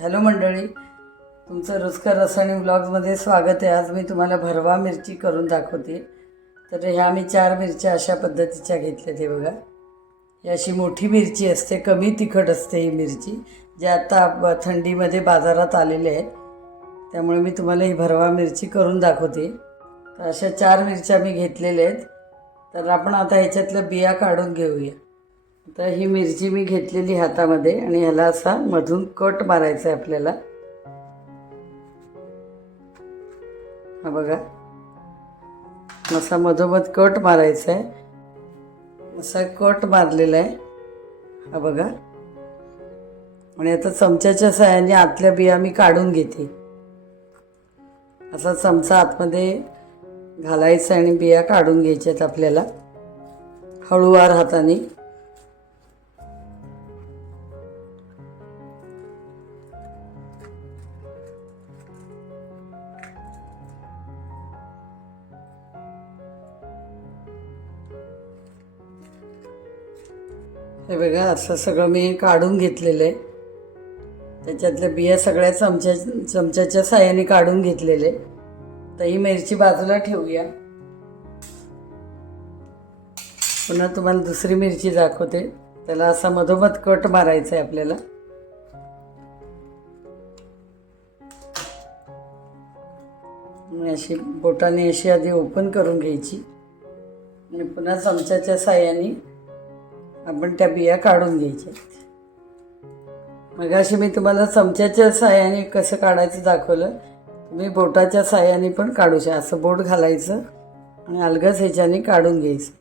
Hello मंडळी, तुमचं रुचकर रसायनी व्लॉग्समध्ये स्वागत आहे। आज मी तुम्हाला भरवा मिरची करून दाखवते। तर ह्या मी 4 मिरच्या अशा पद्धतीच्या घेतल्या ते बघा। ही अशी मोठी मिरची असते, कमी तिखट असते ही मिरची, जी आता थंडीमध्ये बाजारात आलेली आहे। त्यामुळे मी तुम्हाला ही भरवा मिरची करून दाखवते। तर अशा 4 मिरच्या मी घेतलेल्या आहेत। तर आपण आता ह्याच्यातल्या बिया काढून घेऊया। तर ही मिरची मी घेतलेली हातामध्ये आणि ह्याला असा मधून कट मारायचा आहे आपल्याला। हा बघा, असा मधोमध कट मारायचा आहे। असा कट मारलेला आहे हा बघा। आणि आता चमच्याच्या सहाय्याने आतल्या बिया मी काढून घेते। असा चमचा आतमध्ये घालायचा आणि बिया काढून घ्यायच्यात आपल्याला हळूवार हाताने। हे बघा, असं सगळं मी काढून घेतलेलं आहे। त्याच्यातल्या बिया सगळ्या चमच्याच्या साह्याने काढून घेतलेले। तर ही मिरची बाजूला ठेवूया। पुन्हा तुम्हाला दुसरी मिरची दाखवते। त्याला असा मधोमध कट मारायचा आहे आपल्याला। अशी बोटाने अशी आधी ओपन करून घ्यायची आणि पुन्हा चमच्याच्या साह्याने आपण त्या बिया काढून घ्यायच्या। मगाशी मी तुम्हाला चमच्याच्या साह्याने कसं काढायचं दाखवलं, तुम्ही बोटाच्या साह्याने पण काढू शकता। असं बोट घालायचं आणि अलगद ह्याच्याने काढून घ्यायचं।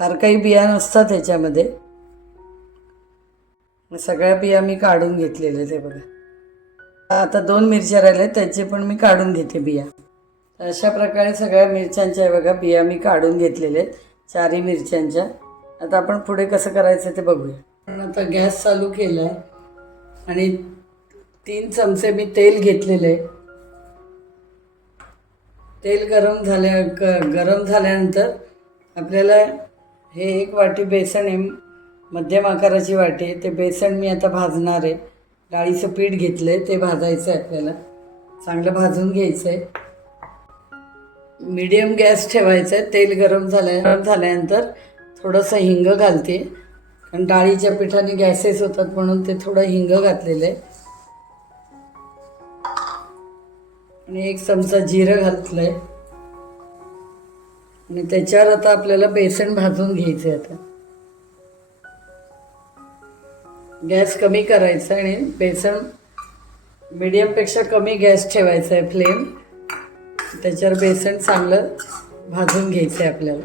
फार काही बिया नसतात ह्याच्यामध्ये। सगळ्या बिया मी काढून घेतलेल्या ते बघा। आता 2 मिरच्या राहिल्या, त्याचे पण मी काढून घेते बिया। अशा प्रकारे सगळ्या मिरच्यांच्या बघा बिया मी काढून घेतलेल्या आहेत, 4ही मिरच्यांच्या। आता आपण पुढे कसं करायचं ते बघूया। पण आता गॅस चालू केला आहे आणि 3 चमचे मी तेल घेतलेले। तेल गरम झाल्यानंतर आपल्याला हे 1 वाटी बेसन आहे, मध्यम आकाराची वाटी आहे। ते बेसन मी आता भाजणार आहे। डाळीचं पीठ घेतलंय, ते भाजायचं आहे आपल्याला। चांगलं भाजून घ्यायचं आहे। मीडियम गॅस ठेवायचा आहे। तेल गरम झाल्यानंतर थोडंसं हिंग घालते, कारण डाळीच्या पिठाने गॅसेस होतात म्हणून ते थोडं हिंग घातलेलं आहे। आणि 1 चमचा जिरं घातलंय आणि त्याच्यावर आता आपल्याला बेसन भाजून घ्यायचं आहे। आता गॅस कमी करायचा आणि बेसन मीडियमपेक्षा कमी गॅस ठेवायचा आहे फ्लेम। त्याच्यावर बेसन चांगलं भाजून घ्यायचं आहे आपल्याला।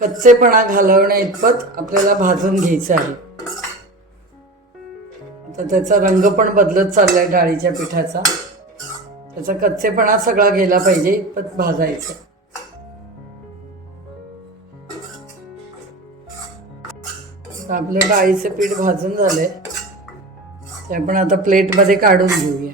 कच्चेपणा घालवण्या इतपत आपल्याला भाजून घ्यायचं आहे। आता त्याचा रंग पण बदलत चाललाय डाळीच्या पिठाचा। त्याचा कच्चेपणा सगळा गेला पाहिजे इतपत भाजायचं। आपलं डाळीचं पीठ भाजून झालंय, ते आपण आता प्लेटमध्ये काढून घेऊया।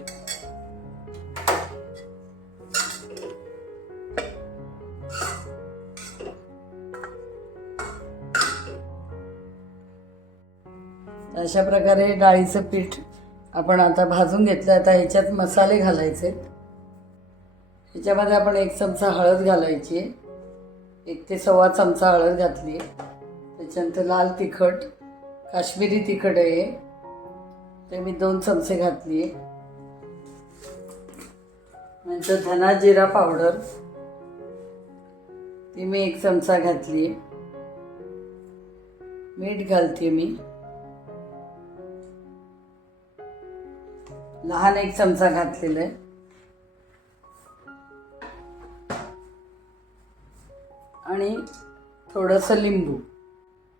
अशा प्रकारे डाळीचं पीठ आपण आता भाजून घेतलं। आता ह्याच्यात मसाले घालायचे। ह्याच्यामध्ये आपण 1 चमचा हळद घालायची, 1 ते सव्वा चमचा हळद घातली। त्याच्यानंतर लाल तिखट, काश्मीरी तिखट आहे ते मी 2 चमचे घातली। नंतर धना जिरा पावडर ती मी 1 चमचा घातली। मीठ घालते मी, लहान 1 चमचा घातलेला आहे। आणि थोडंसं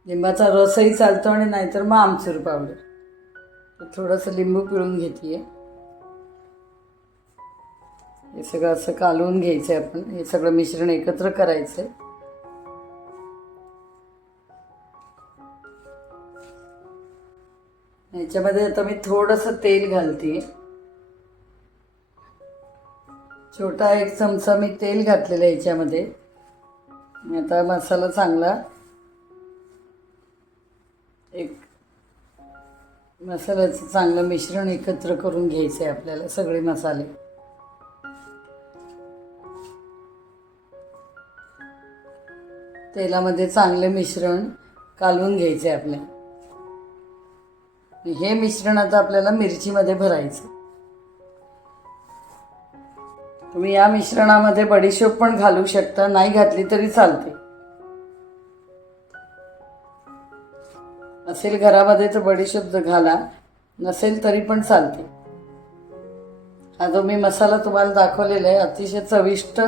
लिंबाचा रसही चालतो आणि नाहीतर मग आमचूर पावडर। तर थोडंसं लिंबू पिळून घेते। हे सगळं असं कालवून घ्यायचं आहे आपण। हे सगळं मिश्रण एकत्र करायचं आहे। ह्याच्यामध्ये आता मी थोडंसं तेल घालते। छोटा 1 चमचा मी तेल घातलेलं आहे याच्यामध्ये. आता मसाला चांगला मसाल्याचं चांगलं मिश्रण एकत्र करून घ्यायचं आहे आपल्याला. सगळे मसाले तेलामध्ये चांगले मिश्रण कालवून घ्यायचे आपल्याला. हे मिश्रण आता आपल्याला मिरचीमध्ये भरायचं. तुम्ही या मिश्रणामध्ये बडीशोप पण घालू शकता, नाही घातली तरी चालते. असेल घरामध्ये तर बडीशोप घाला, नसेल तरी पण चालते. हा जो मी मसाला तुम्हाला दाखवलेला आहे अतिशय चविष्ट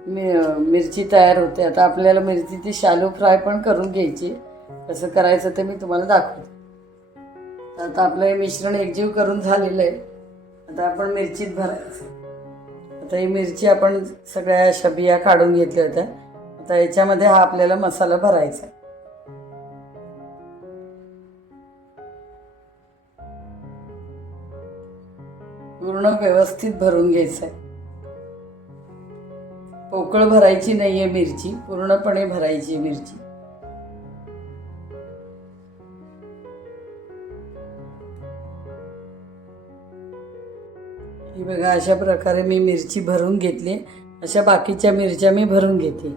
मिरची तयार होते. आता आपल्याला मिरचीची शॅलो फ्राय पण करून घ्यायची. कसं करायचं ते मी तुम्हाला दाखवते. आता आपलं हे मिश्रण एकजीव करून झालेलं आहे. आता आपण मिरचीत भरायचं. आता ही मिरची आपण सगळ्या अशा बिया काढून घेतल्या होत्या. आता याच्यामध्ये हा आपल्याला मसाला भरायचा आहे. पूर्ण व्यवस्थित भरून घ्यायचं आहे. पोकळ भरायची नाहीये मिरची, पूर्णपणे भरायची मिरची. ही बघा अशा प्रकारे मी मिरची भरून घेतली. अशा बाकीच्या मिरच्या मी भरून घेते.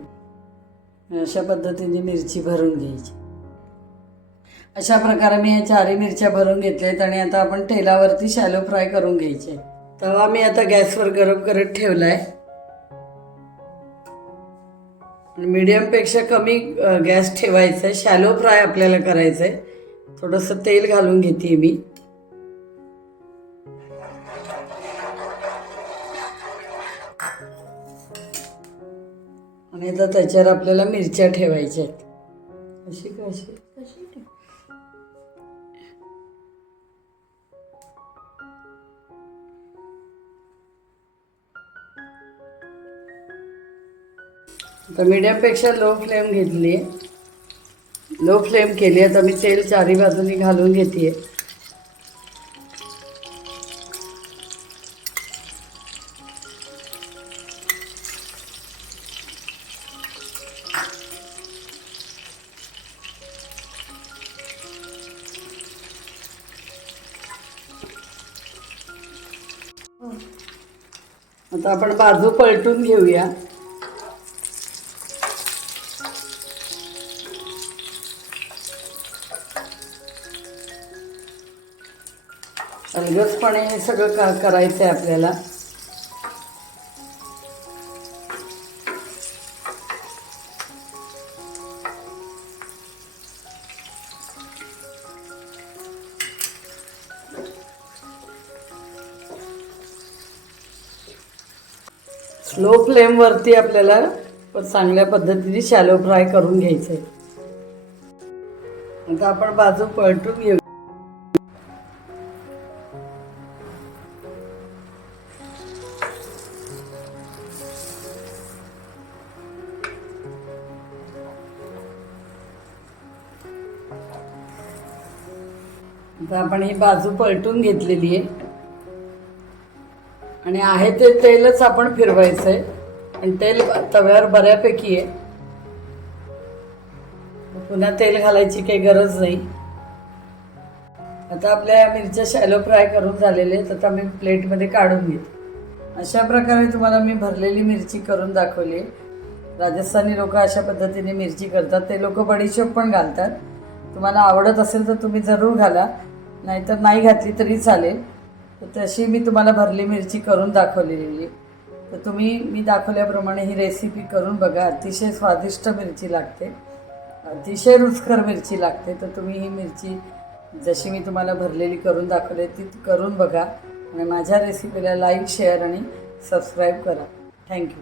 अशा पद्धतीने मिरची भरून घ्यायची. अशा प्रकारे मी या 4 मिरच्या भरून घेतल्यात आणि आता आपण तेलावरती शॅलो फ्राय करून घ्यायचे. तवा मी आता गॅसवर गरम करत ठेवलाय. मीडियम पेक्षा कमी गॅस ठेवायचा आहे. शॅलो फ्राय आपल्याला करायचं आहे. थोडंसं तेल घालून घेते मी. आणि आता त्याच्यावर आपल्याला मिरच्या ठेवायच्या आहेत. अशी कशी आता मीडियमपेक्षा लो फ्लेम घेतली आहे. लो फ्लेम केली. आता मी तेल 4ही बाजूनी घालून घेते. आता आपण बाजू पलटून घेऊया. अलगदपणे हे सगळं करायचं आहे आपल्याला. स्लो फ्लेमवरती आपल्याला चांगल्या पद्धतीने शॅलो फ्राय करून घ्यायचं आहे. आता आपण बाजू पलटून घेऊ. आता आपण ही बाजू पलटून घेतलेली आहे आणि आहे ते तेलच आपण फिरवायचंय. आणि तेल तव्यावर बऱ्यापैकी आहे. पुन्हा तेल घालायची काही गरज नाही. आता आपल्या मिरच्या शॅलो फ्राय करून झालेले आहेत. आता मी प्लेटमध्ये काढून घेते. अशा प्रकारे तुम्हाला मी भरलेली मिरची करून दाखवली. राजस्थानी लोक अशा पद्धतीने मिरची करतात. ते लोक बडीशोप पण घालतात. तुम्हाला आवडत असेल तर तुम्ही जरूर घाला, नाहीतर नाही घातली तरी चालेल. तर तशी मी तुम्हाला भरली मिरची करून दाखवलेली आहे. तर तुम्ही मी दाखवल्याप्रमाणे ही रेसिपी करून बघा. अतिशय स्वादिष्ट मिरची लागते, अतिशय रुचकर मिरची लागते. तर तुम्ही ही मिरची जशी मी तुम्हाला भरलेली करून दाखवली ती करून बघा आणि माझ्या रेसिपीला लाईक, शेअर आणि सबस्क्राईब करा. थँक्यू.